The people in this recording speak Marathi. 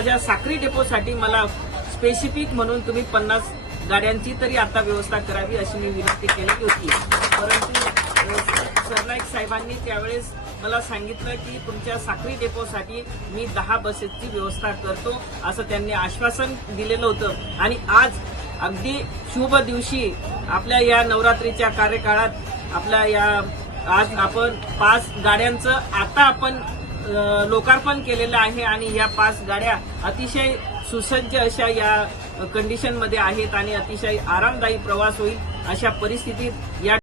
माझ्या साक्री डेपोसाठी मला स्पेसिफिक म्हणून तुम्ही 50 गाड्यांची तरी आता व्यवस्था करावी अशी मी विनंती केलेली होती। परंतु सरनाईक साहेबांनी त्यावेळेस मला सांगितलं की तुमच्या साक्री डेपोसाठी मी 10 बसेसची व्यवस्था करतो असं त्यांनी आश्वासन दिलेलं होतं। आणि आज अगदी शुभ दिवशी आपल्या या नवरात्रीच्या कार्यकाळात आपल्या या आज आपण 5 गाड्यांचं आता आपण लोकार्पण केलेलं आहे आणि या 5 गाड्या अतिशय सुसज्ज अशा या कंडिशनमध्ये आहेत आणि अतिशय आरामदायी प्रवास होईल अशा परिस्थितीत या